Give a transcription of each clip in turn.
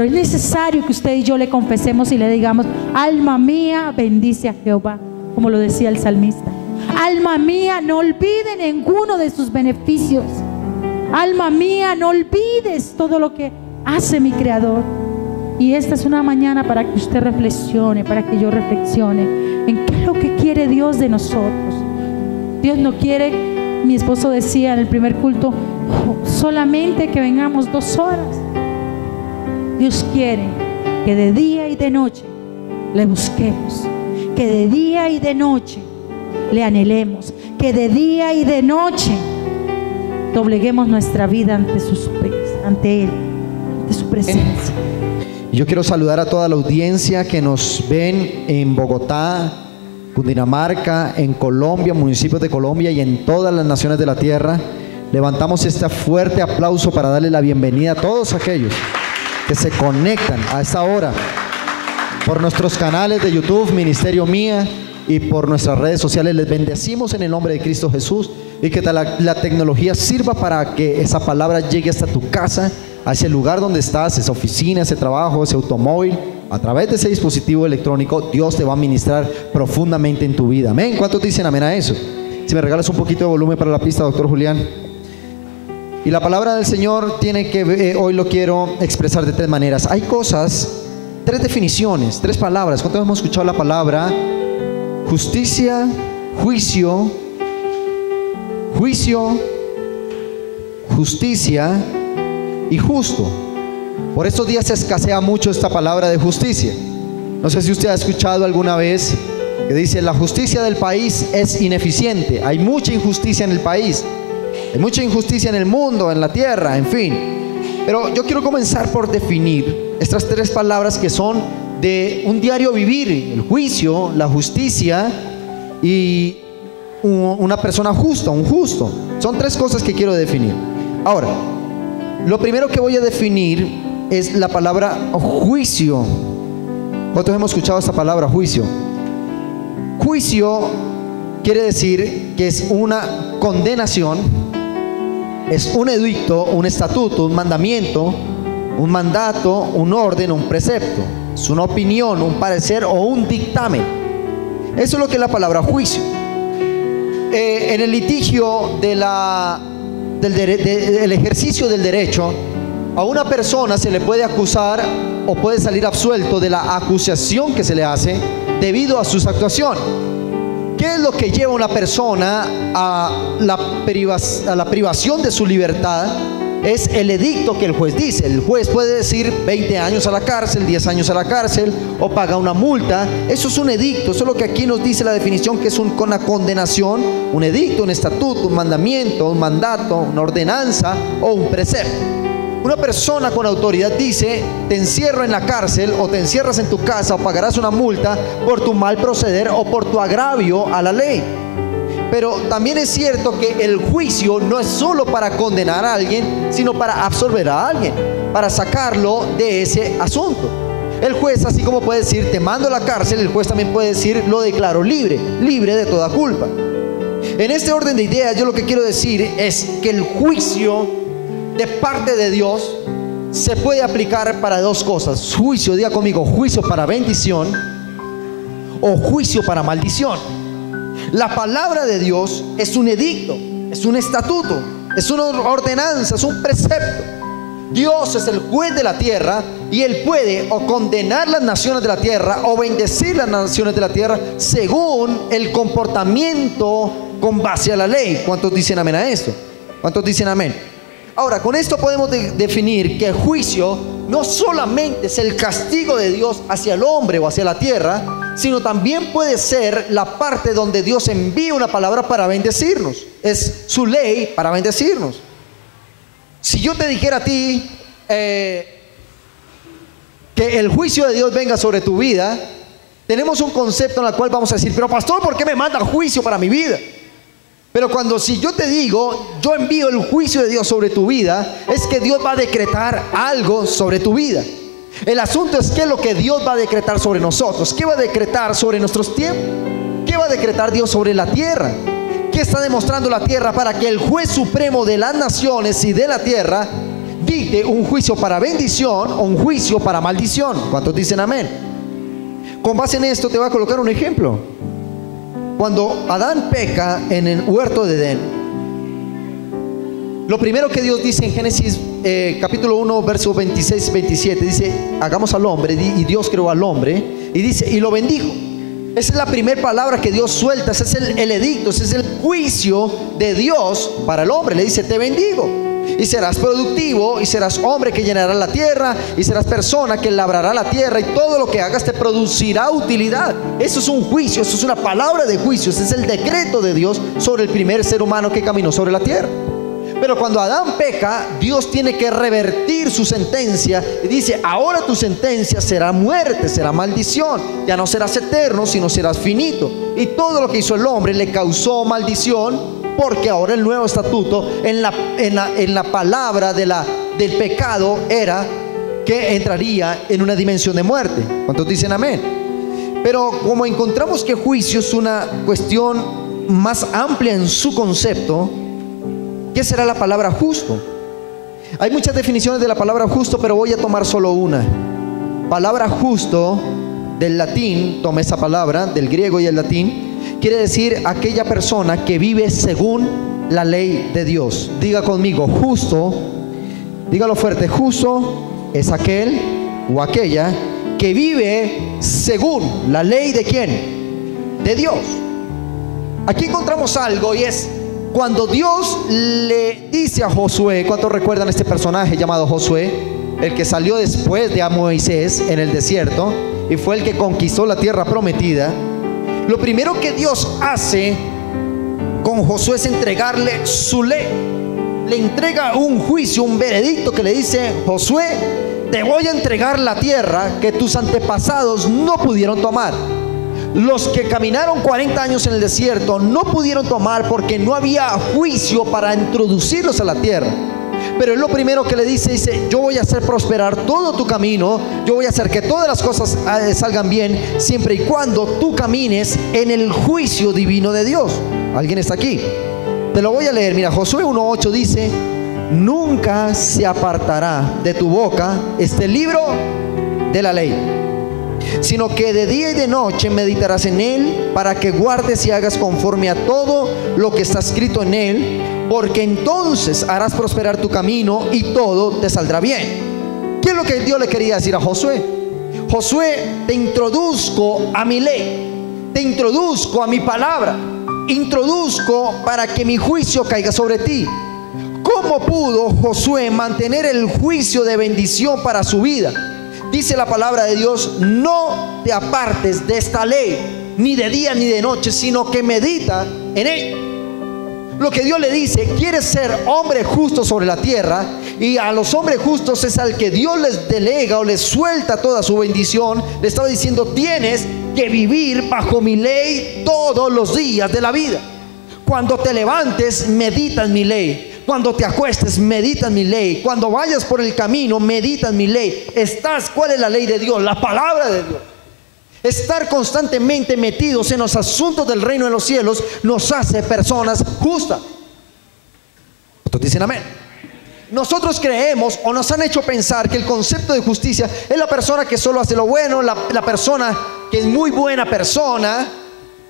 Pero es necesario que usted y yo le confesemos y le digamos: alma mía, bendice a Jehová, como lo decía el salmista. Alma mía, no olvide ninguno de sus beneficios. Alma mía, no olvides todo lo que hace mi Creador. Y esta es una mañana para que usted reflexione, para que yo reflexione en qué es lo que quiere Dios de nosotros. Dios no quiere, mi esposo decía en el primer culto, solamente que vengamos 2 horas. Dios quiere que de día y de noche le busquemos, que de día y de noche le anhelemos, que de día y de noche dobleguemos nuestra vida ante sus pies, ante Él, ante su presencia. Yo quiero saludar a toda la audiencia que nos ven en Bogotá, Cundinamarca, en Colombia, municipios de Colombia y en todas las naciones de la tierra. Levantamos este fuerte aplauso para darle la bienvenida a todos aquellos que se conectan a esta hora por nuestros canales de YouTube, Ministerio Mía, y por nuestras redes sociales. Les bendecimos en el nombre de Cristo Jesús, y que la tecnología sirva para que esa palabra llegue hasta tu casa, a ese lugar donde estás, esa oficina, ese trabajo, ese automóvil. A través de ese dispositivo electrónico, Dios te va a ministrar profundamente en tu vida. Amén. ¿Cuántos dicen amén a eso? Si me regalas un poquito de volumen para la pista, doctor Julián. Y la palabra del Señor tiene que, hoy lo quiero expresar de 3 maneras. Hay cosas, 3 definiciones, 3 palabras. ¿Cuántos hemos escuchado la palabra justicia, juicio, justicia y justo? Por estos días se escasea mucho esta palabra de justicia. No sé si usted ha escuchado alguna vez que dice: la justicia del país es ineficiente. Hay mucha injusticia en el país, hay mucha injusticia en el mundo, en la tierra, en fin. Pero yo quiero comenzar por definir estas 3 palabras que son de un diario vivir: el juicio, la justicia y una persona justa, un justo. Son 3 cosas que quiero definir. Ahora, lo primero que voy a definir es la palabra juicio. ¿Cuántos hemos escuchado esta palabra, juicio? Juicio quiere decir que es una condenación, es un edicto, un estatuto, un mandamiento, un mandato, un orden, un precepto. Es una opinión, un parecer o un dictamen. Eso es lo que es la palabra juicio. En el litigio del ejercicio del derecho, a una persona se le puede acusar o puede salir absuelto de la acusación que se le hace debido a sus actuaciones. ¿Qué es lo que lleva a una persona a la privación de su libertad? Es el edicto que el juez dice. El juez puede decir 20 años a la cárcel, 10 años a la cárcel, o paga una multa. Eso es un edicto. Eso es lo que aquí nos dice la definición, que es una condenación, un edicto, un estatuto, un mandamiento, un mandato, una ordenanza o un precepto. Una persona con autoridad dice: te encierro en la cárcel, o te encierras en tu casa, o pagarás una multa por tu mal proceder o por tu agravio a la ley. Pero también es cierto que el juicio no es solo para condenar a alguien, sino para absolver a alguien, para sacarlo de ese asunto. El juez, así como puede decir te mando a la cárcel, el juez también puede decir lo declaro libre, libre de toda culpa. En este orden de ideas, yo lo que quiero decir es que el juicio de parte de Dios se puede aplicar para 2 cosas. Juicio, diga conmigo, juicio para bendición o juicio para maldición. La palabra de Dios es un edicto, es un estatuto, es una ordenanza, es un precepto. Dios es el juez de la tierra y Él puede o condenar las naciones de la tierra o bendecir las naciones de la tierra según el comportamiento con base a la ley. ¿Cuántos dicen amén a esto? ¿Cuántos dicen amén? Ahora, con esto podemos definir que el juicio no solamente es el castigo de Dios hacia el hombre o hacia la tierra, sino también puede ser la parte donde Dios envía una palabra para bendecirnos. Es su ley para bendecirnos. Si yo te dijera a ti que el juicio de Dios venga sobre tu vida, tenemos un concepto en el cual vamos a decir: pero pastor, ¿por qué me manda juicio para mi vida? Pero si yo te digo, yo envío el juicio de Dios sobre tu vida, es que Dios va a decretar algo sobre tu vida. El asunto es qué es lo que Dios va a decretar sobre nosotros. ¿Qué va a decretar sobre nuestros tiempos? ¿Qué va a decretar Dios sobre la tierra? ¿Qué está demostrando la tierra para que el juez supremo de las naciones y de la tierra dicte un juicio para bendición o un juicio para maldición. ¿Cuántos dicen amén? Con base en esto te voy a colocar un ejemplo. Cuando Adán peca en el huerto de Edén, lo primero que Dios dice en Génesis capítulo 1 versos 26-27, dice: hagamos al hombre, y Dios creó al hombre, y dice, y lo bendijo. Esa es la primera palabra que Dios suelta. Ese es el edicto, ese es el juicio de Dios para el hombre. Le dice: te bendigo, y serás productivo, y serás hombre que llenará la tierra, y serás persona que labrará la tierra, y todo lo que hagas te producirá utilidad. Eso es un juicio, eso es una palabra de juicio. Ese es el decreto de Dios sobre el primer ser humano que caminó sobre la tierra. Pero cuando Adán peca, Dios tiene que revertir su sentencia y dice: ahora tu sentencia será muerte, será maldición. Ya no serás eterno, sino serás finito. Y todo lo que hizo el hombre le causó maldición, porque ahora el nuevo estatuto en la palabra del pecado era que entraría en una dimensión de muerte. ¿Cuántos dicen amén? Pero como encontramos que juicio es una cuestión más amplia en su concepto, ¿qué será la palabra justo? Hay muchas definiciones de la palabra justo, pero voy a tomar solo una. Palabra justo, del latín, toma esa palabra, del griego y el latín, quiere decir aquella persona que vive según la ley de Dios. Diga conmigo: justo. Dígalo fuerte: justo es aquel o aquella que vive según la ley de ¿quién? De Dios. Aquí encontramos algo, y es cuando Dios le dice a Josué. ¿Cuántos recuerdan este personaje llamado Josué? El que salió después de Moisés en el desierto y fue el que conquistó la tierra prometida. Lo primero que Dios hace con Josué es entregarle su ley. Le entrega un juicio, un veredicto que le dice: Josué, te voy a entregar la tierra que tus antepasados no pudieron tomar. Los que caminaron 40 años en el desierto no pudieron tomar porque no había juicio para introducirlos a la tierra. Pero es lo primero que le dice: yo voy a hacer prosperar todo tu camino, yo voy a hacer que todas las cosas salgan bien, siempre y cuando tú camines en el juicio divino de Dios. ¿Alguien está aquí? Te lo voy a leer. Mira, Josué 1:8 dice: nunca se apartará de tu boca este libro de la ley, sino que de día y de noche meditarás en él, para que guardes y hagas conforme a todo lo que está escrito en él, porque entonces harás prosperar tu camino y todo te saldrá bien. ¿Qué es lo que Dios le quería decir a Josué? Josué, te introduzco a mi ley, te introduzco a mi palabra, introduzco para que mi juicio caiga sobre ti. ¿Cómo pudo Josué mantener el juicio de bendición para su vida? Dice la palabra de Dios: no te apartes de esta ley, ni de día ni de noche, sino que medita en ella. Lo que Dios le dice: quieres ser hombre justo sobre la tierra, y a los hombres justos es al que Dios les delega o les suelta toda su bendición. Le estaba diciendo: tienes que vivir bajo mi ley todos los días de la vida. Cuando te levantes, medita en mi ley. Cuando te acuestes, medita en mi ley. Cuando vayas por el camino, medita en mi ley. ¿Cuál es la ley de Dios? La palabra de Dios. Estar constantemente metidos en los asuntos del reino de los cielos nos hace personas justas. ¿Ustedes dicen amén? Nosotros creemos, o nos han hecho pensar, que el concepto de justicia es la persona que solo hace lo bueno, la persona que es muy buena persona,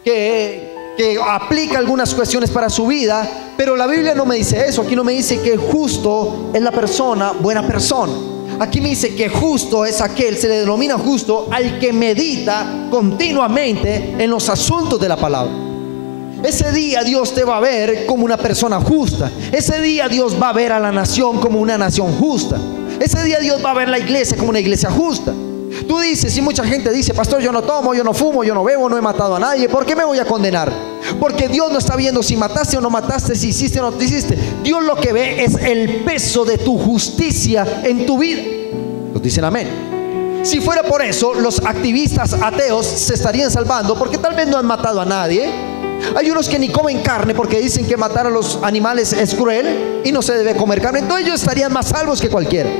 que aplica algunas cuestiones para su vida. Pero la Biblia no me dice eso. Aquí no me dice que justo es la persona buena persona. Aquí me dice que justo es aquel, se le denomina justo al que medita continuamente en los asuntos de la palabra. Ese día Dios te va a ver como una persona justa. Ese día Dios va a ver a la nación como una nación justa. Ese día Dios va a ver la iglesia como una iglesia justa. Tú dices, y mucha gente dice: pastor, yo no tomo, yo no fumo, yo no bebo, no he matado a nadie, ¿por qué me voy a condenar? Porque Dios no está viendo si mataste o no mataste, si hiciste o no hiciste. Dios lo que ve es el peso de tu justicia en tu vida. ¿Nos dicen amén? Si fuera por eso, los activistas ateos se estarían salvando, porque tal vez no han matado a nadie. Hay unos que ni comen carne porque dicen que matar a los animales es cruel y no se debe comer carne. Entonces ellos estarían más salvos que cualquiera.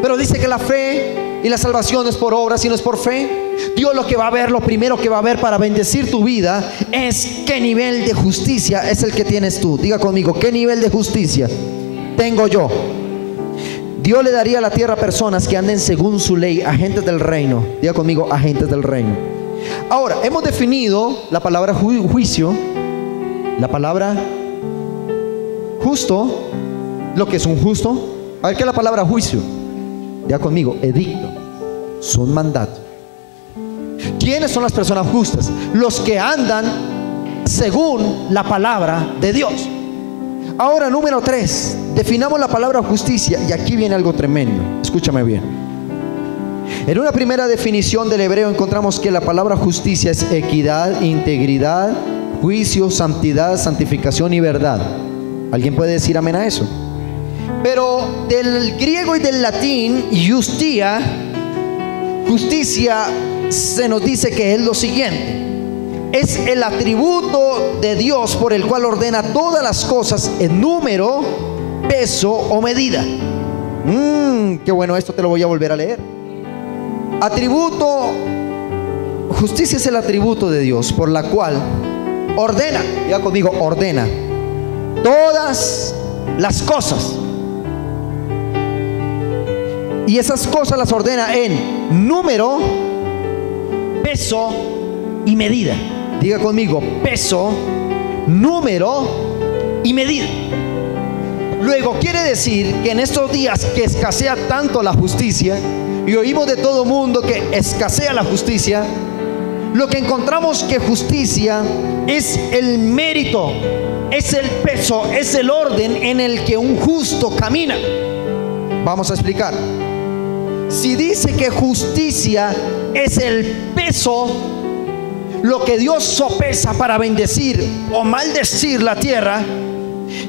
Pero dice que la fe y la salvación no es por obras, sino es por fe. Dios lo que va a ver, lo primero que va a ver para bendecir tu vida, es qué nivel de justicia es el que tienes tú. Diga conmigo: ¿qué nivel de justicia tengo yo? Dios le daría a la tierra personas que anden según su ley, agentes del reino. Diga conmigo, agentes del reino. Ahora, hemos definido la palabra juicio, la palabra justo, lo que es un justo. A ver, ¿qué es la palabra juicio? Diga conmigo, edicto, son mandato. ¿Quiénes son las personas justas? Los que andan según la palabra de Dios. Ahora, número 3, definamos la palabra justicia, y aquí viene algo tremendo. Escúchame bien. En una primera definición del hebreo encontramos que la palabra justicia es equidad, integridad, juicio, santidad, santificación y verdad. ¿Alguien puede decir amén a eso? Pero del griego y del latín, justicia, se nos dice que es lo siguiente: es el atributo de Dios por el cual ordena todas las cosas en número, peso o medida. Qué bueno, esto te lo voy a volver a leer. Atributo, justicia es el atributo de Dios por la cual ordena, diga conmigo, ordena todas las cosas. Y esas cosas las ordena en número, peso y medida. Diga conmigo, peso, número y medida. Luego quiere decir que en estos días que escasea tanto la justicia, y oímos de todo mundo que escasea la justicia, lo que encontramos que justicia es el mérito, es el peso, es el orden en el que un justo camina. Vamos a explicar. Si dice que justicia es el peso, lo que Dios sopesa para bendecir o maldecir la tierra,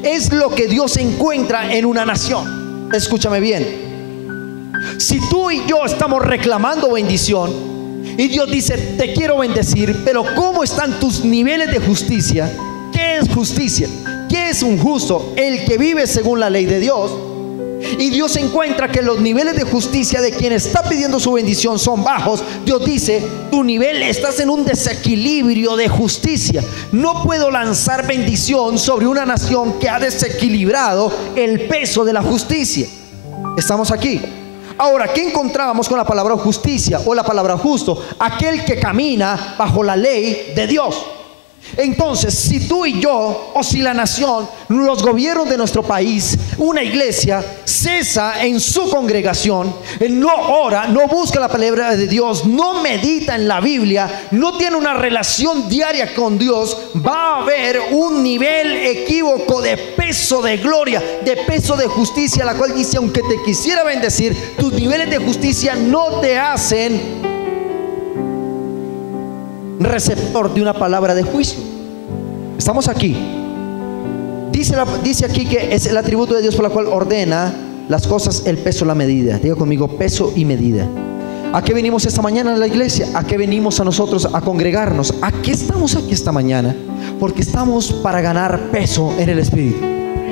es lo que Dios encuentra en una nación. Escúchame bien. Si tú y yo estamos reclamando bendición y Dios dice, te quiero bendecir, pero ¿cómo están tus niveles de justicia? ¿Qué es justicia? ¿Qué es un justo? El que vive según la ley de Dios. Y Dios encuentra que los niveles de justicia de quien está pidiendo su bendición son bajos. Dios dice, tu nivel, estás en un desequilibrio de justicia. No puedo lanzar bendición sobre una nación que ha desequilibrado el peso de la justicia. ¿Estamos aquí? Ahora, ¿qué encontrábamos con la palabra justicia o la palabra justo? Aquel que camina bajo la ley de Dios. Entonces, si tú y yo, o si la nación, los gobiernos de nuestro país, una iglesia, cesa en su congregación, no ora, no busca la palabra de Dios, no medita en la Biblia, no tiene una relación diaria con Dios, va a haber un nivel equívoco de peso de gloria, de peso de justicia, la cual dice, aunque te quisiera bendecir, tus niveles de justicia no te hacen receptor de una palabra de juicio. Estamos aquí. Dice aquí que es el atributo de Dios por la cual ordena las cosas, el peso, la medida. Diga conmigo, peso y medida. ¿A qué venimos esta mañana en la iglesia? ¿A qué venimos a nosotros a congregarnos? ¿A qué estamos aquí esta mañana? Porque estamos para ganar peso en el espíritu.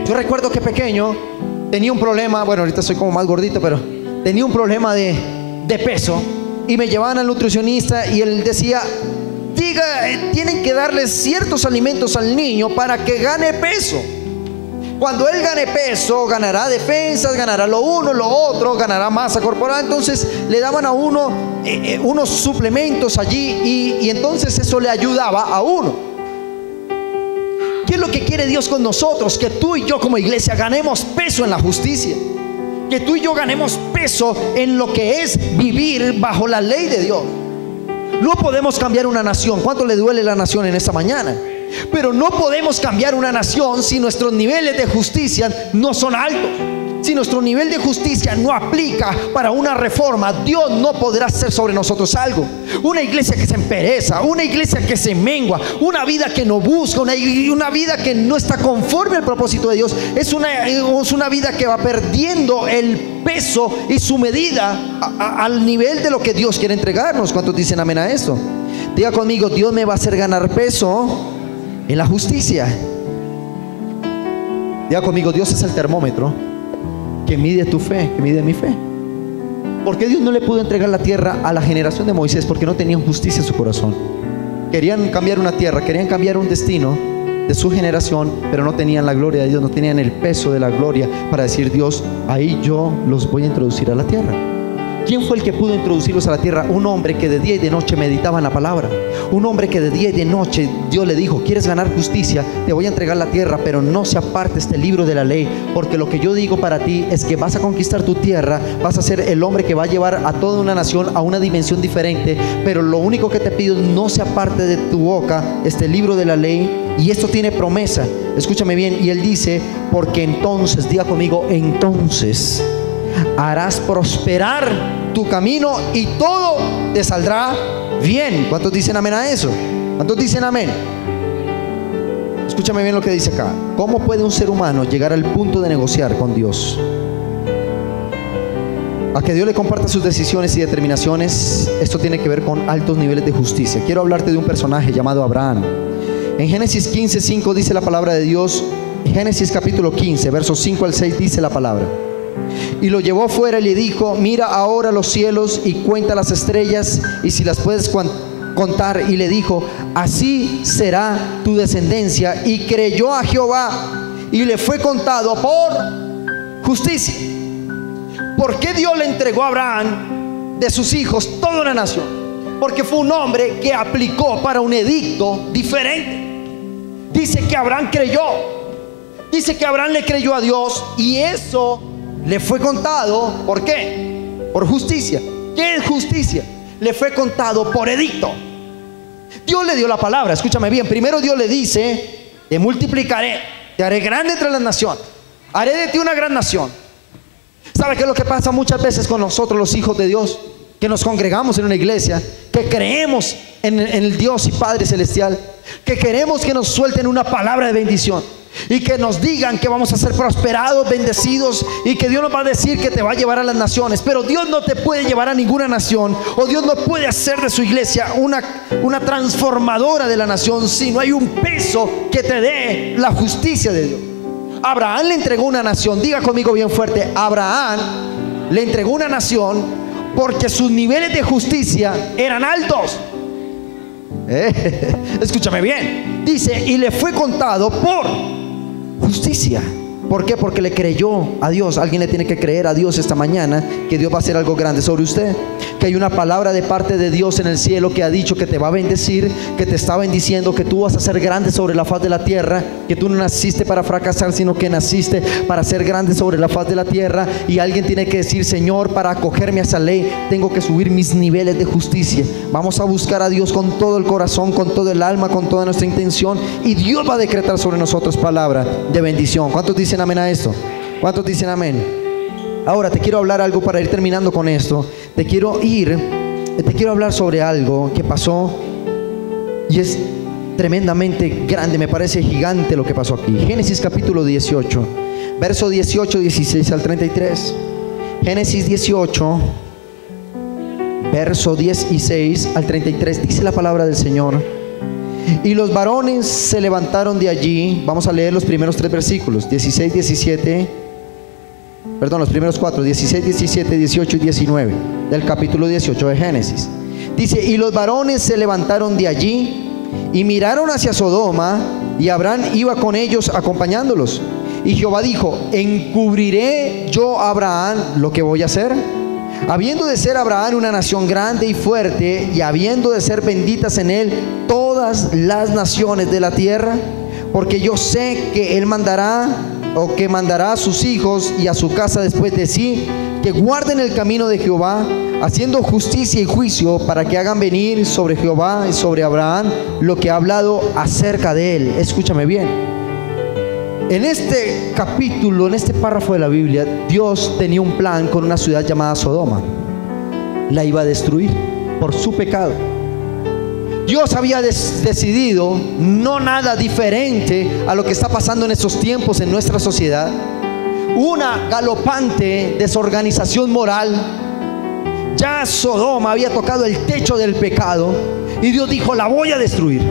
Yo recuerdo que pequeño tenía un problema, bueno, ahorita soy como más gordito, pero tenía un problema de peso, y me llevaban al nutricionista y él decía, tienen que darle ciertos alimentos al niño para que gane peso. Cuando él gane peso, ganará defensas, ganará lo uno, lo otro, ganará masa corporal. Entonces le daban a uno unos suplementos allí, y entonces eso le ayudaba a uno. ¿Qué es lo que quiere Dios con nosotros? Que tú y yo como iglesia ganemos peso en la justicia, que tú y yo ganemos peso en lo que es vivir bajo la ley de Dios. No podemos cambiar una nación. ¿Cuánto le duele la nación en esta mañana? Pero no podemos cambiar una nación si nuestros niveles de justicia no son altos. Si nuestro nivel de justicia no aplica para una reforma, Dios no podrá hacer sobre nosotros algo. Una iglesia que se empereza, una iglesia que se mengua, una vida que no busca, una vida que no está conforme al propósito de Dios, es una vida que va perdiendo el peso y su medida al nivel de lo que Dios quiere entregarnos. ¿Cuántos dicen amén a esto? Diga conmigo, Dios me va a hacer ganar peso en la justicia. Diga conmigo, Dios es el termómetro que mide tu fe, que mide mi fe. ¿Por qué Dios no le pudo entregar la tierra a la generación de Moisés? Porque no tenían justicia en su corazón. Querían cambiar una tierra, querían cambiar un destino, de su generación, pero no tenían la gloria de Dios, no tenían el peso de la gloria para decir: Dios, ahí yo los voy a introducir a la tierra. ¿Quién fue el que pudo introducirlos a la tierra? Un hombre que de día y de noche meditaba en la palabra. Un hombre que de día y de noche Dios le dijo: ¿quieres ganar justicia? Te voy a entregar la tierra, pero no se aparte este libro de la ley, porque lo que yo digo para ti es que vas a conquistar tu tierra, vas a ser el hombre que va a llevar a toda una nación a una dimensión diferente, pero lo único que te pido, no se aparte de tu boca este libro de la ley. Y esto tiene promesa, escúchame bien, y él dice: porque entonces, diga conmigo, entonces harás prosperar tu camino y todo te saldrá bien. ¿Cuántos dicen amén a eso? ¿Cuántos dicen amén? Escúchame bien lo que dice acá. ¿Cómo puede un ser humano llegar al punto de negociar con Dios? A que Dios le comparta sus decisiones y determinaciones. Esto tiene que ver con altos niveles de justicia. Quiero hablarte de un personaje llamado Abraham. En Génesis 15:5 dice la palabra de Dios. Génesis capítulo 15, versos 5 al 6 dice la palabra: y lo llevó fuera y le dijo: mira ahora los cielos y cuenta las estrellas, y si las puedes contar. Y le dijo: así será tu descendencia. Y creyó a Jehová, y le fue contado por justicia. ¿Por qué Dios le entregó a Abraham de sus hijos toda una nación? Porque fue un hombre que aplicó para un edicto diferente. Dice que Abraham creyó. Dice que Abraham le creyó a Dios, y eso le fue contado. ¿Por qué? Por justicia. ¿Qué es justicia? Le fue contado por edicto. Dios le dio la palabra, escúchame bien. Primero Dios le dice: te multiplicaré, te haré grande entre las naciones, haré de ti una gran nación. ¿Sabe qué es lo que pasa muchas veces con nosotros, los hijos de Dios, que nos congregamos en una iglesia, que creemos en el Dios y Padre Celestial, que queremos que nos suelten una palabra de bendición y que nos digan que vamos a ser prosperados, bendecidos, y que Dios nos va a decir que te va a llevar a las naciones? Pero Dios no te puede llevar a ninguna nación, o Dios no puede hacer de su iglesia una transformadora de la nación, si no hay un peso que te dé la justicia de Dios. Abraham le entregó una nación. Diga conmigo bien fuerte: Abraham le entregó una nación porque sus niveles de justicia eran altos. Escúchame bien. Dice: y le fue contado por justicia. ¿Por qué? Porque le creyó a Dios. Alguien le tiene que creer a Dios esta mañana que Dios va a hacer algo grande sobre usted, que hay una palabra de parte de Dios en el cielo que ha dicho que te va a bendecir, que te está bendiciendo, que tú vas a ser grande sobre la faz de la tierra, que tú no naciste para fracasar, sino que naciste para ser grande sobre la faz de la tierra. Y alguien tiene que decir: Señor, para acogerme a esa ley tengo que subir mis niveles de justicia. Vamos a buscar a Dios con todo el corazón, con todo el alma, con toda nuestra intención, y Dios va a decretar sobre nosotros palabra de bendición. ¿Cuántos dicen amén a esto? ¿Cuántos dicen amén? Ahora te quiero hablar algo para ir terminando con esto. Te quiero hablar sobre algo que pasó y es tremendamente grande. Me parece gigante lo que pasó aquí. Génesis capítulo 18, verso 18, 16 al 33. Génesis 18, verso 16 al 33, dice la palabra del Señor: y los varones se levantaron de allí. Vamos a leer los primeros 3 versículos, 16, 17, perdón, los primeros 4, 16, 17, 18 y 19 del capítulo 18 de Génesis. Dice: y los varones se levantaron de allí y miraron hacia Sodoma, y Abraham iba con ellos acompañándolos. Y Jehová dijo: ¿encubriré yo a Abraham lo que voy a hacer? Habiendo de ser Abraham una nación grande y fuerte, y habiendo de ser benditas en él todas las naciones de la tierra, porque yo sé que él mandará a sus hijos y a su casa después de sí, que guarden el camino de Jehová, haciendo justicia y juicio, para que hagan venir sobre Jehová y sobre Abraham lo que ha hablado acerca de él. Escúchame bien. En este capítulo, en este párrafo de la Biblia, Dios tenía un plan con una ciudad llamada Sodoma. La iba a destruir por su pecado. Dios había decidido no nada diferente a lo que está pasando en estos tiempos en nuestra sociedad. Una galopante desorganización moral. Ya Sodoma había tocado el techo del pecado, y Dios dijo: la voy a destruir.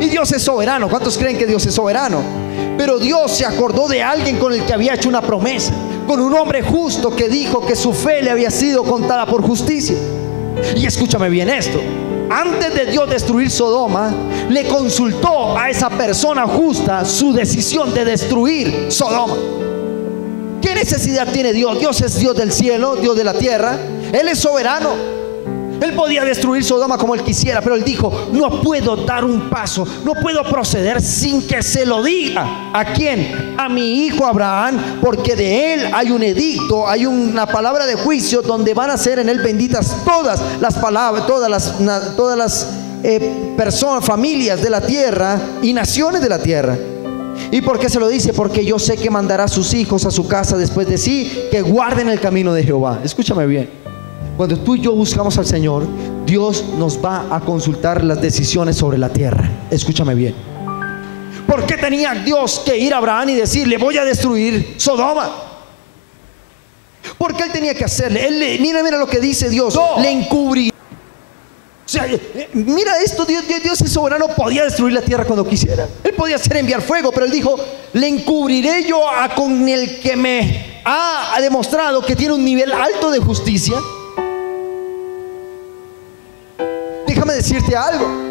Y Dios es soberano. ¿Cuántos creen que Dios es soberano? Pero Dios se acordó de alguien con el que había hecho una promesa, con un hombre justo que dijo que su fe le había sido contada por justicia. Y escúchame bien esto: antes de Dios destruir Sodoma, le consultó a esa persona justa su decisión de destruir Sodoma. ¿Qué necesidad tiene Dios? Dios es Dios del cielo, Dios de la tierra. Él es soberano. Él podía destruir Sodoma como él quisiera, pero él dijo: no puedo dar un paso, no puedo proceder sin que se lo diga. ¿A quién? A mi hijo Abraham, porque de él hay un edicto, hay una palabra de juicio donde van a ser en él benditas todas las palabras, todas las personas, familias de la tierra y naciones de la tierra. ¿Y por qué se lo dice? Porque yo sé que mandará a sus hijos a su casa después de sí, que guarden el camino de Jehová. Escúchame bien. Cuando tú y yo buscamos al Señor, Dios nos va a consultar las decisiones sobre la tierra. Escúchame bien. ¿Por qué tenía Dios que ir a Abraham y decirle: voy a destruir Sodoma? ¿Por qué él tenía que hacerle? Mira lo que dice Dios. No. Le encubrirá. O sea, mira esto, Dios es soberano, podía destruir la tierra cuando quisiera. Él podía hacer enviar fuego, pero él dijo: le encubriré yo con el que me ha demostrado que tiene un nivel alto de justicia. Déjame decirte algo.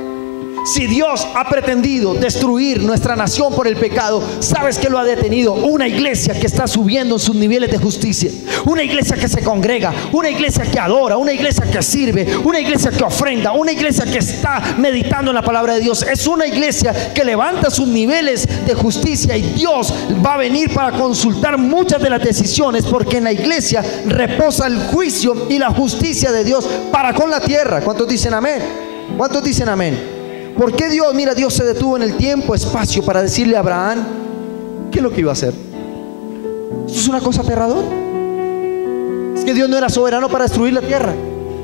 Si Dios ha pretendido destruir nuestra nación por el pecado, ¿sabes qué lo ha detenido? Una iglesia que está subiendo en sus niveles de justicia, una iglesia que se congrega, una iglesia que adora, una iglesia que sirve, una iglesia que ofrenda, una iglesia que está meditando en la palabra de Dios. Es una iglesia que levanta sus niveles de justicia, y Dios va a venir para consultar muchas de las decisiones, porque en la iglesia reposa el juicio y la justicia de Dios para con la tierra. ¿Cuántos dicen amén? ¿Cuántos dicen amén? ¿Por qué Dios? Mira, Dios se detuvo en el tiempo, espacio, para decirle a Abraham qué es lo que iba a hacer. Esto es una cosa aterradora. Es que Dios no era soberano para destruir la tierra,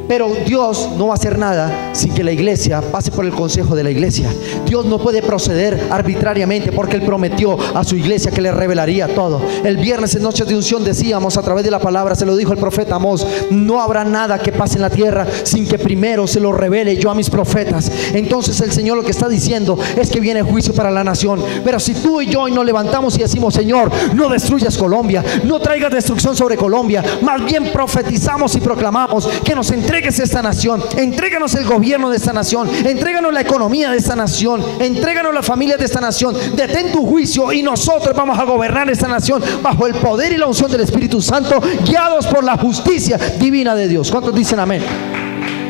pero Dios no va a hacer nada sin que la iglesia pase por el consejo de la iglesia. Dios no puede proceder arbitrariamente, porque Él prometió a su iglesia que le revelaría todo. El viernes en Noche de Unción decíamos, a través de la palabra, se lo dijo el profeta Amós: no habrá nada que pase en la tierra sin que primero se lo revele yo a mis profetas. Entonces el Señor lo que está diciendo es que viene juicio para la nación. Pero si tú y yo hoy nos levantamos y decimos: Señor, no destruyas Colombia, no traigas destrucción sobre Colombia, más bien profetizamos y proclamamos que nos entregues esta nación, entréganos el gobierno de esta nación, entréganos la economía de esta nación, entréganos las familias de esta nación, detén tu juicio y nosotros vamos a gobernar esta nación bajo el poder y la unción del Espíritu Santo, guiados por la justicia divina de Dios. ¿Cuántos dicen amén?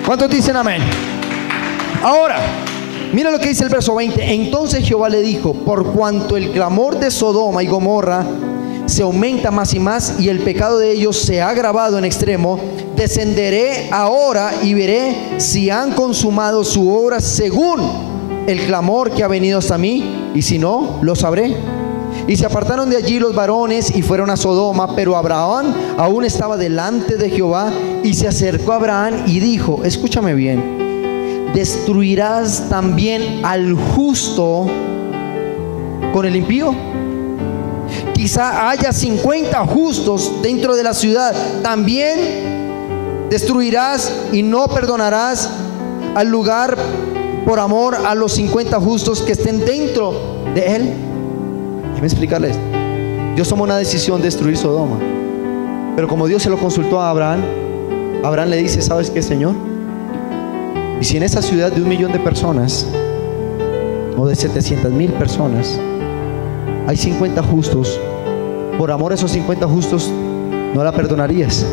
¿Cuántos dicen amén? Ahora, mira lo que dice el verso 20. Entonces Jehová le dijo: por cuanto el clamor de Sodoma y Gomorra se aumenta más y más, y el pecado de ellos se ha agravado en extremo, descenderé ahora y veré si han consumado su obra según el clamor que ha venido hasta mí, y si no, lo sabré. Y se apartaron de allí los varones y fueron a Sodoma, pero Abraham aún estaba delante de Jehová. Y se acercó a Abraham y dijo: escúchame bien, ¿destruirás también al justo con el impío? Quizá haya 50 justos dentro de la ciudad. ¿También destruirás y no perdonarás al lugar por amor a los 50 justos que estén dentro de él? Déjame explicarles. Dios tomó una decisión de destruir Sodoma, pero como Dios se lo consultó a Abraham, Abraham le dice: ¿sabes qué, Señor? Y si en esa ciudad de 1 millón de personas, o de 700,000 personas, hay 50 justos, por amor a esos 50 justos, ¿no la perdonarías?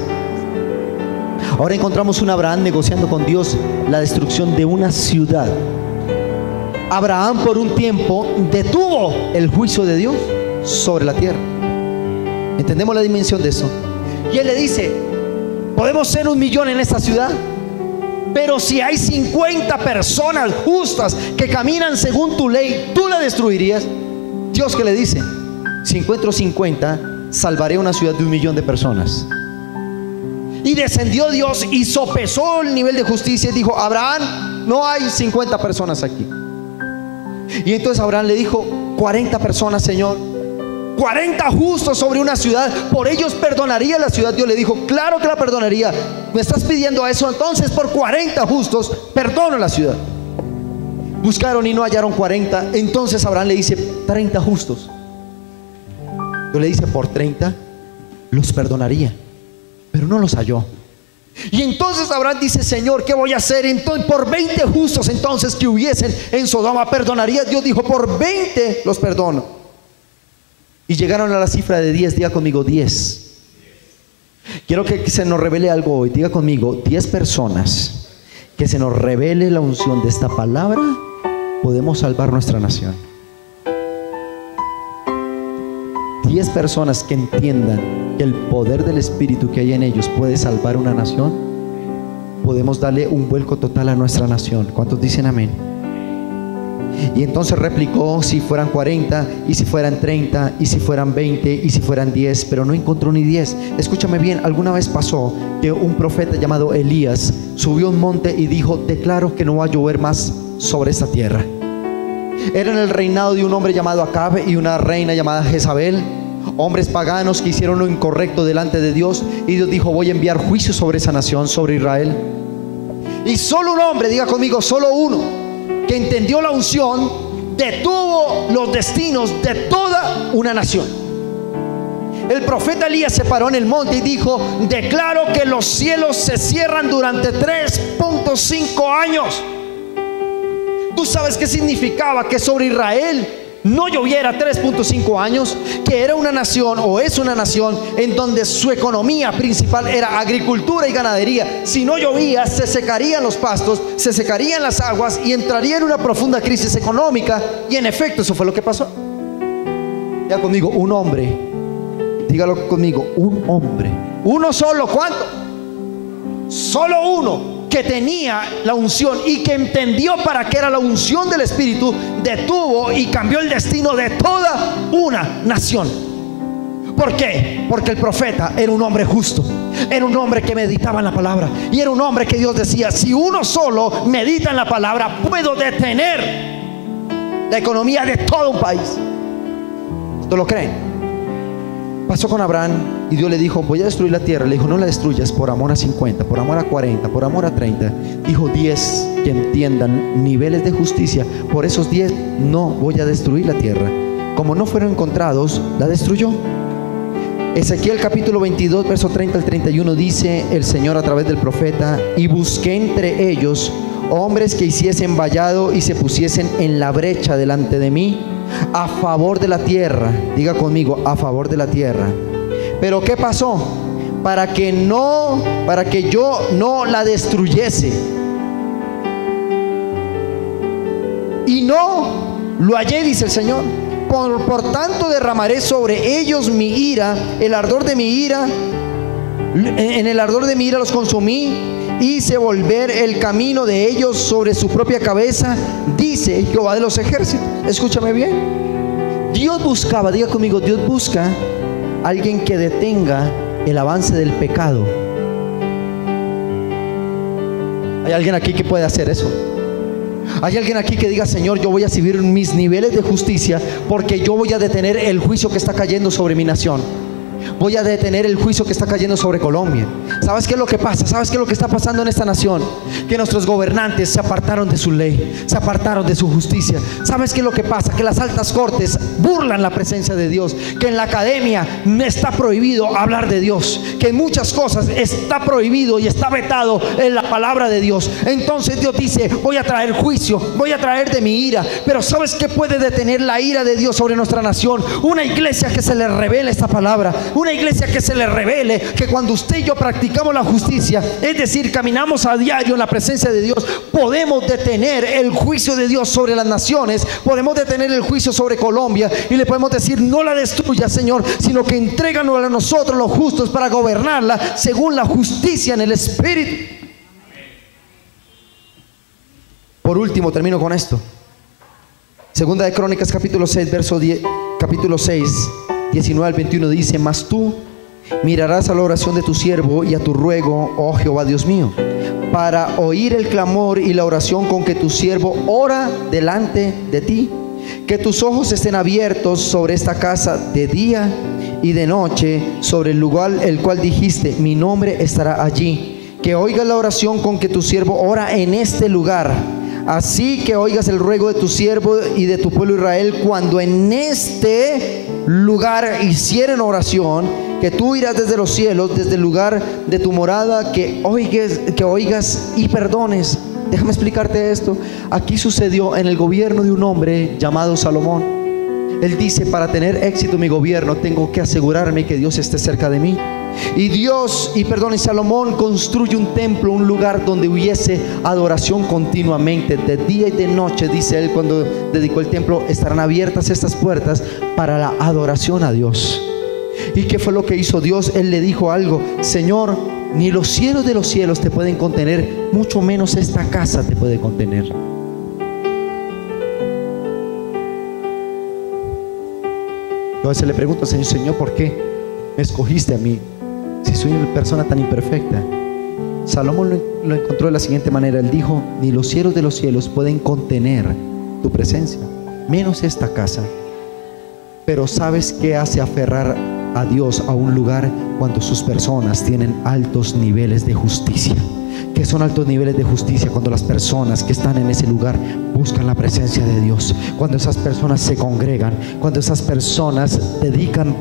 Ahora encontramos un Abraham negociando con Dios la destrucción de una ciudad. Abraham por un tiempo detuvo el juicio de Dios sobre la tierra. ¿Entendemos la dimensión de eso? Y él le dice: podemos ser 1 millón en esta ciudad, pero si hay 50 personas justas que caminan según tu ley, ¿tú la destruirías? Dios, ¿qué le dice? Si encuentro 50, salvaré una ciudad de 1 millón de personas. Y descendió Dios y sopesó el nivel de justicia y dijo: Abraham, no hay 50 personas aquí. Y entonces Abraham le dijo: 40 personas, Señor, 40 justos sobre una ciudad, ¿por ellos perdonaría la ciudad? Dios le dijo: claro que la perdonaría. ¿Me estás pidiendo eso? Entonces por 40 justos perdono la ciudad. Buscaron y no hallaron 40. Entonces Abraham le dice: 30 justos. Dios le dice: por 30 los perdonaría, pero no los halló. Y entonces Abraham dice: Señor, ¿qué voy a hacer? Entonces, por 20 justos entonces que hubiesen en Sodoma, ¿perdonaría? Dios dijo: por 20 los perdono. Y llegaron a la cifra de 10. Diga conmigo: 10. Quiero que se nos revele algo hoy. Diga conmigo: 10 personas que se nos revele la unción de esta palabra, podemos salvar nuestra nación. 10 personas que entiendan que el poder del Espíritu que hay en ellos puede salvar una nación, podemos darle un vuelco total a nuestra nación. ¿Cuántos dicen amén? Y entonces replicó: si fueran 40, y si fueran 30, y si fueran 20, y si fueran 10, pero no encontró ni 10. Escúchame bien, alguna vez pasó que un profeta llamado Elías subió a un monte y dijo: declaro que no va a llover más sobre esta tierra. Era en el reinado de un hombre llamado Acab y una reina llamada Jezabel, hombres paganos que hicieron lo incorrecto delante de Dios, y Dios dijo: voy a enviar juicio sobre esa nación, sobre Israel. Y solo un hombre, diga conmigo, solo uno, que entendió la unción, detuvo los destinos de toda una nación. El profeta Elías se paró en el monte y dijo: declaro que los cielos se cierran durante 3.5 años. ¿Tú sabes qué significaba que sobre Israel no lloviera 3.5 años? Que era una nación, o es una nación, en donde su economía principal era agricultura y ganadería. Si no llovía, se secarían los pastos, se secarían las aguas y entraría en una profunda crisis económica. Y en efecto, eso fue lo que pasó. Diga conmigo: un hombre. Dígalo conmigo: un hombre. Uno solo. ¿Cuánto? Solo uno, que tenía la unción y que entendió para qué era la unción del Espíritu, detuvo y cambió el destino de toda una nación. ¿Por qué? Porque el profeta era un hombre justo, era un hombre que meditaba en la palabra, y era un hombre que Dios decía: si uno solo medita en la palabra, puedo detener la economía de todo un país. ¿Ustedes lo creen? Pasó con Abraham y Dios le dijo: voy a destruir la tierra. Le dijo: no la destruyas por amor a 50, por amor a 40, por amor a 30. Dijo: 10 que entiendan niveles de justicia. Por esos 10 no voy a destruir la tierra. Como no fueron encontrados, la destruyó. Ezequiel capítulo 22 verso 30 al 31 dice el Señor a través del profeta: y busqué entre ellos hombres que hiciesen vallado y se pusiesen en la brecha delante de mí, a favor de la tierra. Diga conmigo: a favor de la tierra. Pero ¿qué pasó? Para que yo no la destruyese. Y no lo hallé, dice el Señor. Por tanto derramaré sobre ellos mi ira, el ardor de mi ira. En el ardor de mi ira los consumí, hice volver el camino de ellos sobre su propia cabeza, dice Jehová de los ejércitos. Escúchame bien. Dios buscaba, diga conmigo: Dios busca a alguien que detenga el avance del pecado. ¿Hay alguien aquí que puede hacer eso? ¿Hay alguien aquí que diga: Señor, yo voy a subir mis niveles de justicia porque yo voy a detener el juicio que está cayendo sobre mi nación? Voy a detener el juicio que está cayendo sobre Colombia. ¿Sabes qué es lo que pasa? ¿Sabes qué es lo que está pasando en esta nación? Que nuestros gobernantes se apartaron de su ley, se apartaron de su justicia. ¿Sabes qué es lo que pasa? Que las altas cortes burlan la presencia de Dios, que en la academia está prohibido hablar de Dios, que en muchas cosas está prohibido y está vetado en la palabra de Dios. Entonces Dios dice: voy a traer juicio, voy a traer de mi ira. Pero ¿sabes qué puede detener la ira de Dios sobre nuestra nación? Una iglesia que se le revele esta palabra. Una iglesia que se le revele que cuando usted y yo practicamos la justicia, es decir, caminamos a diario en la presencia de Dios, podemos detener el juicio de Dios sobre las naciones, podemos detener el juicio sobre Colombia, y le podemos decir: no la destruya, Señor, sino que entréganos a nosotros los justos para gobernarla según la justicia en el Espíritu. Por último, termino con esto. Segunda de Crónicas capítulo 6 verso 10, capítulo 6 19 al 21 dice: mas tú mirarás a la oración de tu siervo y a tu ruego, oh Jehová Dios mío, para oír el clamor y la oración con que tu siervo ora delante de ti. Que tus ojos estén abiertos sobre esta casa de día y de noche, sobre el lugar el cual dijiste: mi nombre estará allí. Que oigas la oración con que tu siervo ora en este lugar. Así que oigas el ruego de tu siervo y de tu pueblo Israel cuando en este lugar hicieren oración, que tú irás desde los cielos, desde el lugar de tu morada, que oigas y perdones. Déjame explicarte esto. Aquí sucedió en el gobierno de un hombre llamado Salomón. Él dice: para tener éxito en mi gobierno tengo que asegurarme que Dios esté cerca de mí. Y Salomón construye un templo, un lugar donde hubiese adoración continuamente, de día y de noche. Dice él, cuando dedicó el templo, estarán abiertas estas puertas para la adoración a Dios. ¿Y qué fue lo que hizo Dios? Él le dijo algo: Señor, ni los cielos de los cielos te pueden contener, mucho menos esta casa te puede contener. Yo a veces le pregunto al Señor: Señor, ¿por qué me escogiste a mí si soy una persona tan imperfecta? Salomón lo encontró de la siguiente manera. Él dijo: ni los cielos de los cielos pueden contener tu presencia, menos esta casa. Pero ¿sabes qué hace aferrar a Dios a un lugar? Cuando sus personas tienen altos niveles de justicia. ¿Qué son altos niveles de justicia? Cuando las personas que están en ese lugar buscan la presencia de Dios, cuando esas personas se congregan, cuando esas personas dedican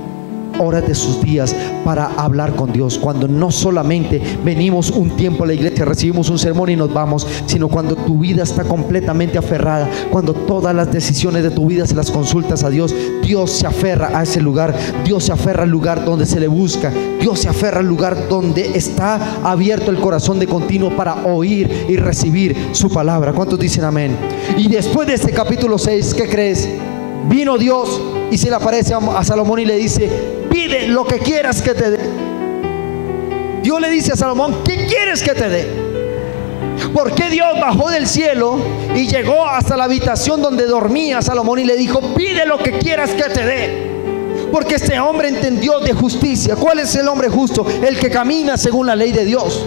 horas de sus días para hablar con Dios, cuando no solamente venimos un tiempo a la iglesia, recibimos un sermón y nos vamos, sino cuando tu vida está completamente aferrada, cuando todas las decisiones de tu vida se las consultas a Dios. Dios se aferra a ese lugar, Dios se aferra al lugar donde se le busca, Dios se aferra al lugar donde está abierto el corazón de continuo para oír y recibir su palabra. ¿Cuántos dicen amén? Y después de este capítulo 6, ¿qué crees? Vino Dios y se le aparece a Salomón y le dice: pide lo que quieras que te dé. Dios le dice a Salomón: ¿qué quieres que te dé? ¿Por qué Dios bajó del cielo y llegó hasta la habitación donde dormía Salomón y le dijo: pide lo que quieras que te dé? Porque este hombre entendió de justicia. ¿Cuál es el hombre justo? El que camina según la ley de Dios.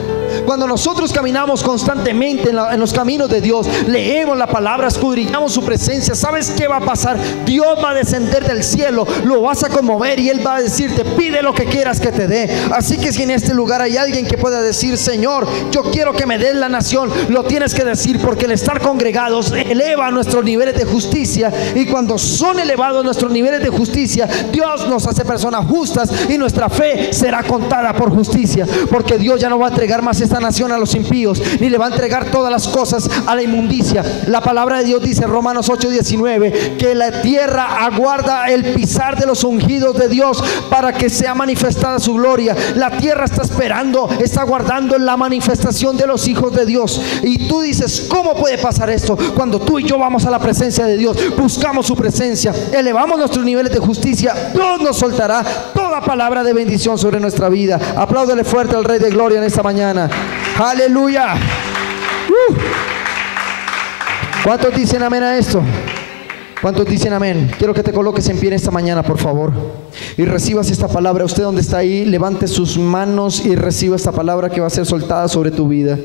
Cuando nosotros caminamos constantemente en los caminos de Dios, leemos la palabra, escudriñamos su presencia, ¿sabes qué va a pasar? Dios va a descender del cielo, lo vas a conmover y Él va a decirte: pide lo que quieras que te dé. Así que si en este lugar hay alguien que pueda decir: Señor, yo quiero que me des la nación, lo tienes que decir, porque el estar congregados eleva nuestros niveles de justicia, y cuando son elevados nuestros niveles de justicia, Dios nos hace personas justas y nuestra fe será contada por justicia, porque Dios ya no va a entregar más esta nación a los impíos, ni le va a entregar todas las cosas a la inmundicia. La palabra de Dios dice en Romanos 8:19 que la tierra aguarda el pisar de los ungidos de Dios para que sea manifestada su gloria. La tierra está esperando, está aguardando la manifestación de los hijos de Dios. Y tú dices: ¿cómo puede pasar esto? Cuando tú y yo vamos a la presencia de Dios, buscamos su presencia, elevamos nuestros niveles de justicia, Dios nos soltará toda palabra de bendición sobre nuestra vida. Apláudele fuerte al Rey de Gloria en esta mañana. Aleluya. ¿Cuántos dicen amén a esto? ¿Cuántos dicen amén? Quiero que te coloques en pie en esta mañana, por favor, y recibas esta palabra. Usted donde está ahí, levante sus manos y reciba esta palabra que va a ser soltada sobre tu vida.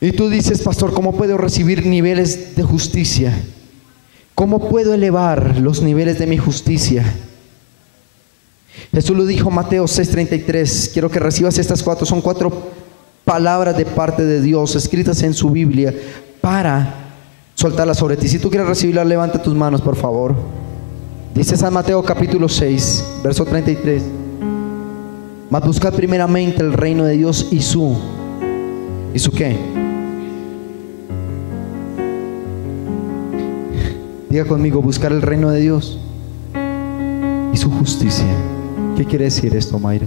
Y tú dices: pastor, ¿cómo puedo recibir niveles de justicia? ¿Cómo puedo elevar los niveles de mi justicia? Jesús lo dijo en Mateo 6:33. Quiero que recibas estas cuatro. Son 4 palabras de parte de Dios escritas en su Biblia para soltarlas sobre ti. Si tú quieres recibirlas, levanta tus manos, por favor. Dice San Mateo capítulo 6, verso 33: mas buscad primeramente el reino de Dios y su ¿qué? Diga conmigo: buscar el reino de Dios y su justicia. ¿Qué quiere decir esto, Mayra?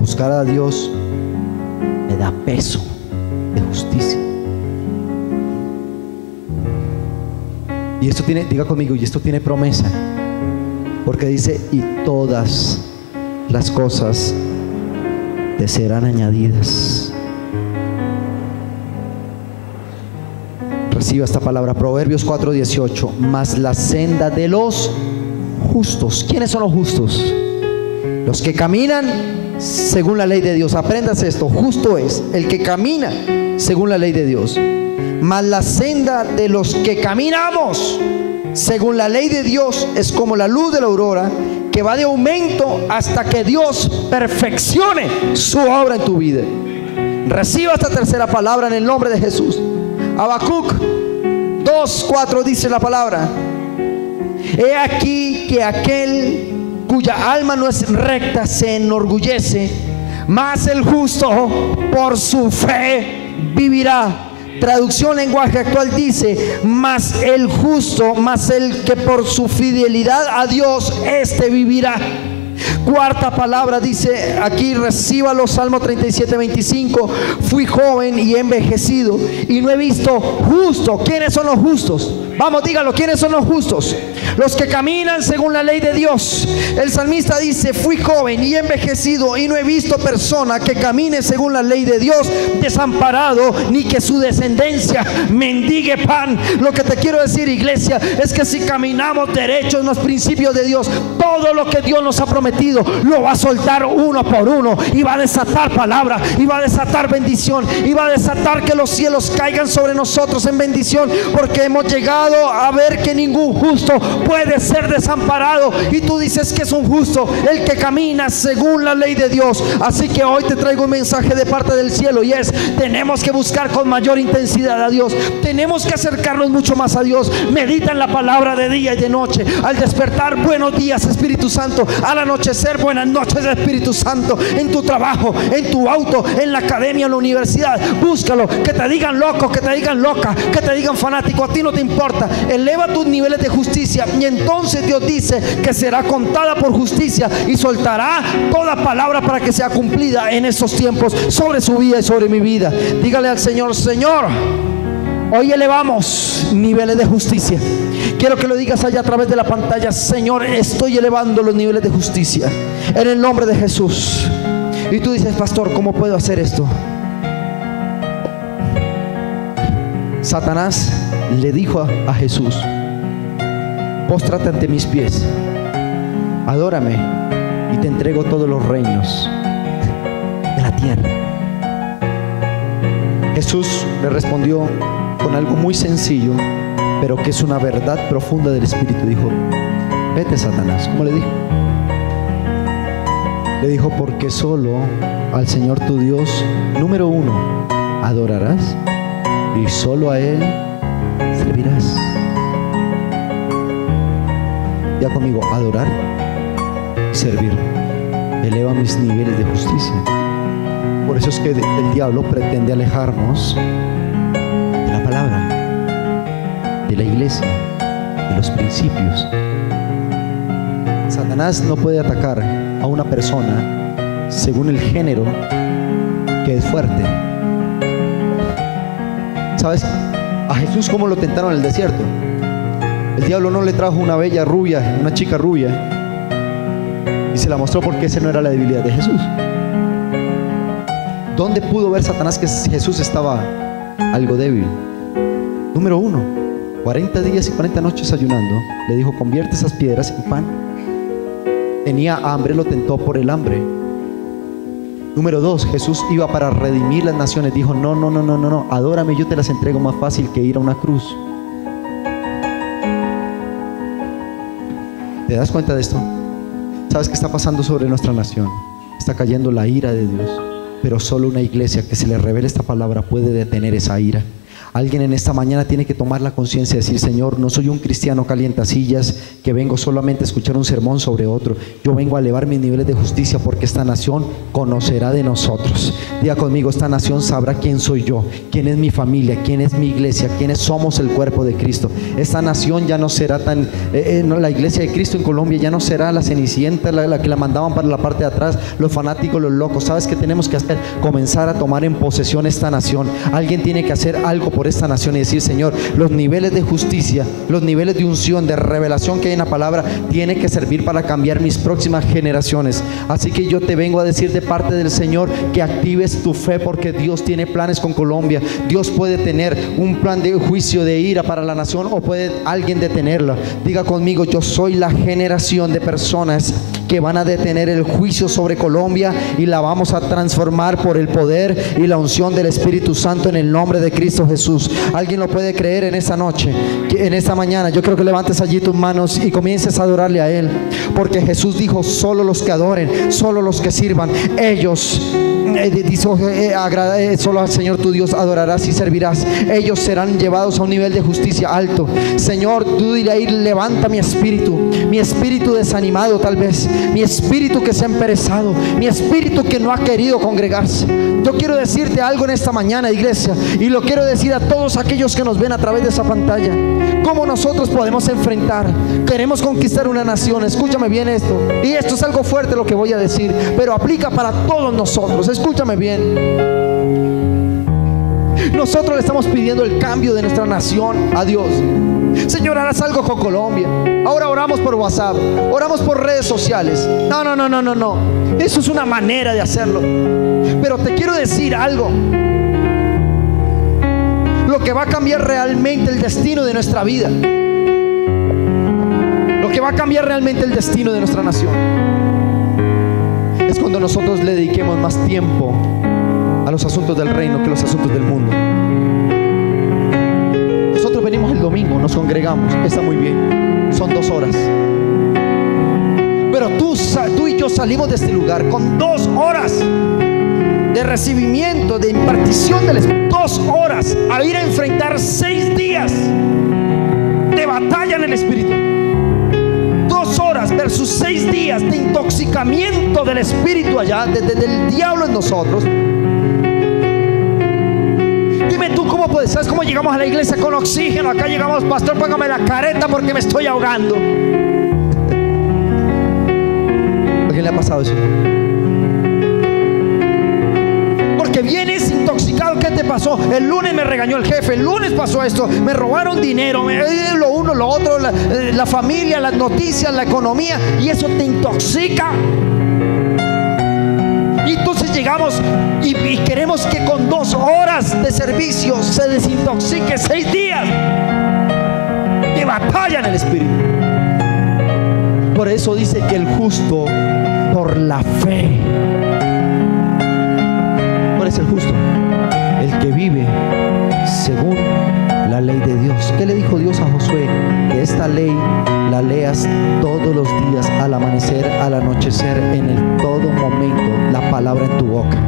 Buscar a Dios me da peso de justicia. Y esto tiene, diga conmigo, y esto tiene promesa, porque dice: y todas las cosas te serán añadidas. Reciba esta palabra. Proverbios 4:18: mas la senda de los justos. ¿Quiénes son los justos? Los que caminan según la ley de Dios. Aprendas esto: justo es el que camina según la ley de Dios. Mas la senda de los que caminamos según la ley de Dios es como la luz de la aurora, que va de aumento hasta que Dios perfeccione su obra en tu vida. Reciba esta tercera palabra en el nombre de Jesús. Habacuc 2:4 dice la palabra: He aquí que aquel cuya alma no es recta se enorgullece, mas el justo por su fe vivirá. Traducción lenguaje actual dice: mas el justo, mas el que por su fidelidad a Dios, este vivirá. Cuarta palabra dice aquí, recíbalo, Salmo 37:25. Fui joven y envejecido y no he visto justo. ¿Quiénes son los justos? Vamos, dígalo, ¿quiénes son los justos? Los que caminan según la ley de Dios. El salmista dice: fui joven y envejecido y no he visto persona que camine según la ley de Dios, desamparado, ni que su descendencia mendigue pan. Lo que te quiero decir, iglesia, es que si caminamos derechos en los principios de Dios, todo lo que Dios nos ha prometido lo va a soltar uno por uno, y va a desatar palabra, y va a desatar bendición, y va a desatar que los cielos caigan sobre nosotros en bendición, porque hemos llegado a ver que ningún justo puede ser desamparado. Y tú dices que es un justo el que camina según la ley de Dios. Así que hoy te traigo un mensaje de parte del cielo, y es: tenemos que buscar con mayor intensidad a Dios, tenemos que acercarnos mucho más a Dios. Medita en la palabra de día y de noche. Al despertar, buenos días, Espíritu Santo. Al anochecer, buenas noches, Espíritu Santo. En tu trabajo, en tu auto, en la academia, en la universidad, búscalo. Que te digan loco, que te digan loca, que te digan fanático, a ti no te importa. Eleva tus niveles de justicia, y entonces Dios dice que será contada por justicia y soltará toda palabra para que sea cumplida en esos tiempos sobre su vida y sobre mi vida. Dígale al Señor: Señor, hoy elevamos niveles de justicia. Quiero que lo digas allá a través de la pantalla: Señor, estoy elevando los niveles de justicia en el nombre de Jesús. Y tú dices: pastor, ¿cómo puedo hacer esto? Satanás le dijo a Jesús: póstrate ante mis pies, adórame y te entrego todos los reinos de la tierra. Jesús le respondió con algo muy sencillo, pero que es una verdad profunda del Espíritu. Dijo: vete, Satanás. ¿Cómo le dijo? Le dijo: porque solo al Señor tu Dios, número uno, adorarás, y solo a Él servirás. Ya conmigo: adorar y servir. Eleva mis niveles de justicia. Por eso es que el diablo pretende alejarnos de la palabra, de la iglesia, de los principios. Satanás no puede atacar a una persona según el género que es fuerte. ¿Sabes? A Jesús, ¿cómo lo tentaron en el desierto? El diablo no le trajo una bella rubia, una chica rubia, y se la mostró, porque esa no era la debilidad de Jesús. ¿Dónde pudo ver Satanás que Jesús estaba algo débil? Número uno, 40 días y 40 noches ayunando. Le dijo: convierte esas piedras en pan. Tenía hambre, lo tentó por el hambre. Número dos, Jesús iba para redimir las naciones. Dijo: no, adórame, yo te las entrego más fácil que ir a una cruz. ¿Te das cuenta de esto? ¿Sabes qué está pasando sobre nuestra nación? Está cayendo la ira de Dios, pero solo una iglesia que se le revele esta palabra puede detener esa ira. Alguien en esta mañana tiene que tomar la conciencia de decir: Señor, no soy un cristiano calientasillas que vengo solamente a escuchar un sermón sobre otro. Yo vengo a elevar mis niveles de justicia, porque esta nación conocerá de nosotros. Diga conmigo: esta nación sabrá quién soy yo, quién es mi familia, quién es mi iglesia, quiénes somos el cuerpo de Cristo. Esta nación ya no será tan no, la iglesia de Cristo en Colombia ya no será la cenicienta, la que la mandaban para la parte de atrás, los fanáticos, los locos. ¿Sabes qué tenemos que hacer? Comenzar a tomar en posesión esta nación. Alguien tiene que hacer algo por esta nación y decir: Señor, los niveles de justicia, los niveles de unción, de revelación que hay en la palabra, tiene que servir para cambiar mis próximas generaciones. Así que yo te vengo a decir de parte del Señor que actives tu fe, porque Dios tiene planes con Colombia. Dios puede tener un plan de juicio, de ira para la nación, o puede alguien detenerla. Diga conmigo: yo soy la generación de personas que van a detener el juicio sobre Colombia y la vamos a transformar por el poder y la unción del Espíritu Santo en el nombre de Cristo Jesús. ¿Alguien lo puede creer en esta noche, en esta mañana? Yo creo que levantes allí tus manos y comiences a adorarle a Él, porque Jesús dijo: solo los que adoren, solo los que sirvan, ellos solo al Señor tu Dios adorarás y servirás. Ellos serán llevados a un nivel de justicia alto. Señor, tú dile ahí: levanta mi espíritu desanimado, tal vez mi espíritu que se ha emperezado, mi espíritu que no ha querido congregarse. Yo quiero decirte algo en esta mañana, iglesia, y lo quiero decir a todos aquellos que nos ven a través de esa pantalla: cómo nosotros podemos enfrentar. Queremos conquistar una nación. Escúchame bien esto, y esto es algo fuerte lo que voy a decir, pero aplica para todos nosotros. Escúchame bien. Nosotros le estamos pidiendo el cambio de nuestra nación a Dios. Señor, harás algo con Colombia. Ahora oramos por WhatsApp, oramos por redes sociales. No. Eso es una manera de hacerlo. Pero te quiero decir algo. Lo que va a cambiar realmente el destino de nuestra vida, lo que va a cambiar realmente el destino de nuestra nación, es cuando nosotros le dediquemos más tiempo a los asuntos del reino que los asuntos del mundo. Nosotros venimos el domingo, nos congregamos, está muy bien, son 2 horas. Pero tú y yo salimos de este lugar con 2 horas de recibimiento, de impartición del Espíritu. 2 horas a ir a enfrentar 6 días de batalla en el Espíritu. 2 horas versus 6 días de intoxicamiento del Espíritu allá, del diablo en nosotros. Dime tú, ¿cómo puedes? ¿Sabes cómo llegamos a la iglesia con oxígeno? Acá llegamos: pastor, póngame la careta porque me estoy ahogando. ¿A quién le ha pasado eso? Porque vienes intoxicado. ¿Qué te pasó? El lunes me regañó el jefe, el lunes pasó esto, me robaron dinero, lo uno, lo otro, la familia, las noticias, la economía, y eso te intoxica. Y entonces llegamos y queremos que con 2 horas de servicio se desintoxique 6 días de batalla en el Espíritu. Por eso dice que el justo por la fe. ¿Cuál es el justo? El que vive según la ley de Dios. ¿Qué le dijo Dios a Josué? Que esta ley la leas todos los días, al amanecer, al anochecer, en todo momento la palabra en tu boca.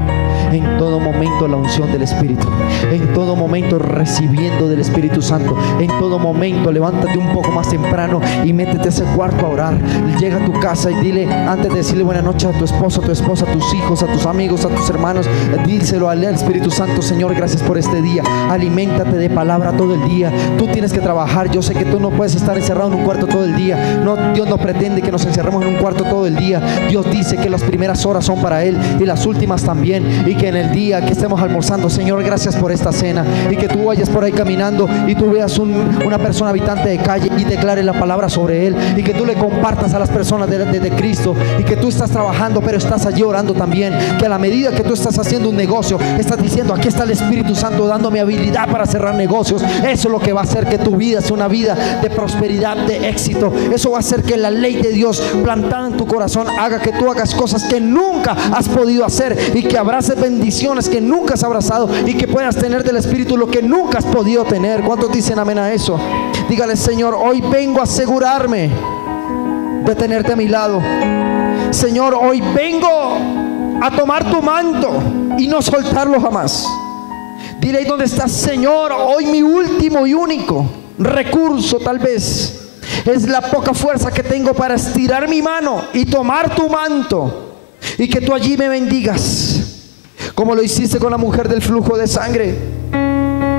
En todo momento la unción del Espíritu, en todo momento recibiendo del Espíritu Santo, en todo momento levántate un poco más temprano y métete a ese cuarto a orar. Llega a tu casa y dile, antes de decirle buenas noches a tu esposo, a tu esposa, a tus hijos, a tus amigos, a tus hermanos, díselo al Espíritu Santo: Señor, gracias por este día. Aliméntate de palabra todo el día. Tú tienes que trabajar. Yo sé que tú no puedes estar encerrado en un cuarto todo el día. No, Dios no pretende que nos encerremos en un cuarto todo el día. Dios dice que las primeras horas son para Él y las últimas también, y que en el día que estemos almorzando, Señor, gracias por esta cena, y que tú vayas por ahí caminando y tú veas una persona habitante de calle y declares la palabra sobre él, y que tú le compartas a las personas de Cristo, y que tú estás trabajando pero estás allí orando también, que a la medida que tú estás haciendo un negocio estás diciendo: aquí está el Espíritu Santo dándome habilidad para cerrar negocios. Eso es lo que va a hacer que tu vida sea una vida de prosperidad, de éxito. Eso va a hacer que la ley de Dios plantada en tu corazón haga que tú hagas cosas que nunca has podido hacer, y que abraces bendiciones que nunca has abrazado, y que puedas tener del Espíritu lo que nunca has podido tener. ¿Cuántos dicen amén a eso? Dígale: Señor, hoy vengo a asegurarme de tenerte a mi lado. Señor, hoy vengo a tomar tu manto y no soltarlo jamás. Dile ahí donde estás: Señor, hoy mi último y único recurso tal vez es la poca fuerza que tengo para estirar mi mano y tomar tu manto, y que tú allí me bendigas, como lo hiciste con la mujer del flujo de sangre.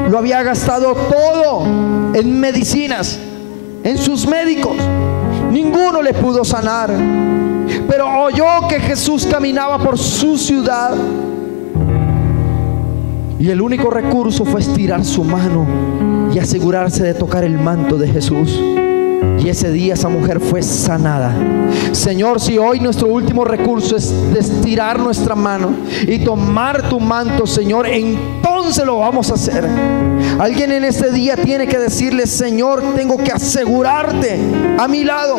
Lo había gastado todo en medicinas, en sus médicos, ninguno le pudo sanar, pero oyó que Jesús caminaba por su ciudad, y el único recurso fue estirar su mano y asegurarse de tocar el manto de Jesús. Y ese día esa mujer fue sanada. Señor, si hoy nuestro último recurso es de estirar nuestra mano y tomar tu manto, Señor, entonces lo vamos a hacer. Alguien en este día tiene que decirle: Señor, tengo que asegurarte a mi lado.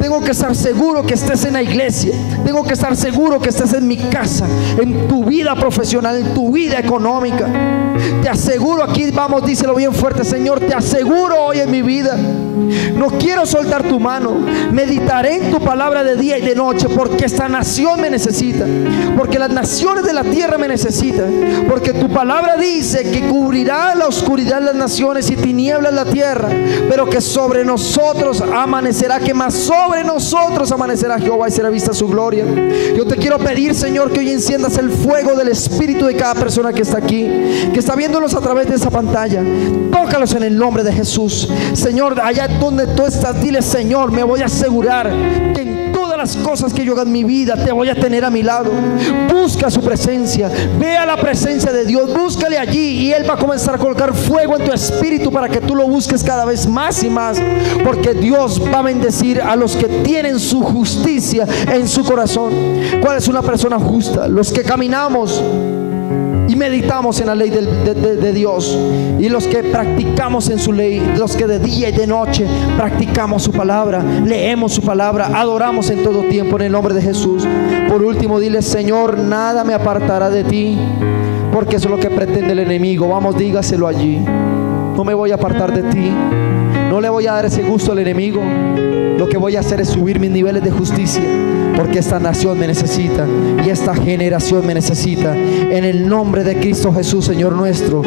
Tengo que estar seguro que estés en la iglesia. Tengo que estar seguro que estés en mi casa, en tu vida profesional, en tu vida económica. Te aseguro, aquí vamos, díselo bien fuerte: Señor, te aseguro hoy en mi vida, no quiero soltar tu mano. Meditaré en tu palabra de día y de noche, porque esta nación me necesita, porque las naciones de la tierra me necesitan, porque tu palabra dice que cubrirá la oscuridad las naciones y tinieblas la tierra, pero que sobre nosotros amanecerá, que más sobre nosotros amanecerá Jehová y será vista su gloria. Yo te quiero pedir, Señor, que hoy enciendas el fuego del Espíritu de cada persona que está aquí, que está viéndonos a través de esa pantalla. Tócalos en el nombre de Jesús. Señor, allá donde tú estás, dile: Señor, me voy a asegurar que en todas las cosas que yo haga en mi vida te voy a tener a mi lado. Busca su presencia, ve a la presencia de Dios, búscale allí, y Él va a comenzar a colocar fuego en tu espíritu para que tú lo busques cada vez más y más, porque Dios va a bendecir a los que tienen su justicia en su corazón. ¿Cuál es una persona justa? Los que caminamos y meditamos en la ley de Dios, y los que practicamos en su ley, los que de día y de noche practicamos su palabra, leemos su palabra, adoramos en todo tiempo, en el nombre de Jesús. Por último, dile: Señor, nada me apartará de ti, porque eso es lo que pretende el enemigo. Vamos, dígaselo allí: no me voy a apartar de ti, no le voy a dar ese gusto al enemigo. Lo que voy a hacer es subir mis niveles de justicia, porque esta nación me necesita y esta generación me necesita. En el nombre de Cristo Jesús, Señor nuestro.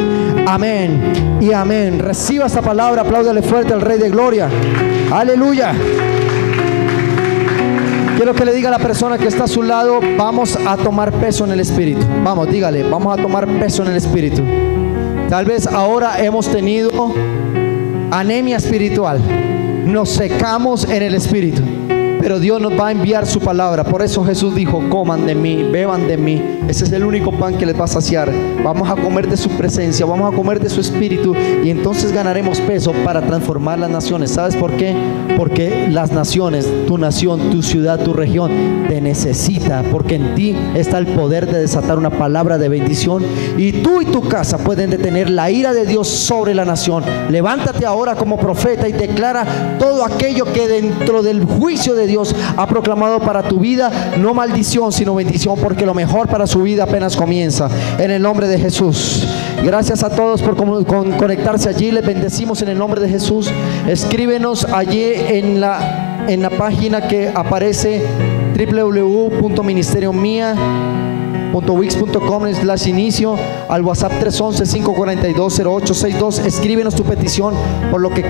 Amén y amén. Reciba esta palabra. Apláudale fuerte al Rey de Gloria. Aleluya. Quiero que le diga a la persona que está a su lado: vamos a tomar peso en el Espíritu. Vamos, dígale: vamos a tomar peso en el Espíritu. Tal vez ahora hemos tenido anemia espiritual, nos secamos en el Espíritu, pero Dios nos va a enviar su palabra. Por eso Jesús dijo: coman de mí, beban de mí. Ese es el único pan que les va a saciar. Vamos a comer de su presencia, vamos a comer de su Espíritu, y entonces ganaremos peso para transformar las naciones. ¿Sabes por qué? Porque las naciones, tu nación, tu ciudad, tu región te necesita, porque en ti está el poder de desatar una palabra de bendición, y tú y tu casa pueden detener la ira de Dios sobre la nación. Levántate ahora como profeta y declara todo aquello que dentro del juicio de Dios ha proclamado para tu vida: no maldición sino bendición, porque lo mejor para su vida apenas comienza, en el nombre de Jesús. Gracias a todos por conectarse allí. Les bendecimos en el nombre de Jesús. Escríbenos allí en la página que aparece, www.ministeriomia.wix.com/inicio, al WhatsApp 311-542-0862. Escríbenos tu petición, por lo que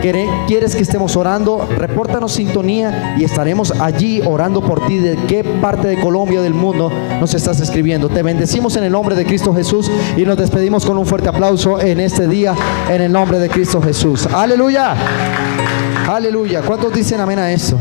quieres que estemos orando. Repórtanos sintonía y estaremos allí orando por ti. ¿De qué parte de Colombia o del mundo nos estás escribiendo? Te bendecimos en el nombre de Cristo Jesús y nos despedimos con un fuerte aplauso en este día, en el nombre de Cristo Jesús. Aleluya, aleluya. ¿Cuántos dicen amén a esto?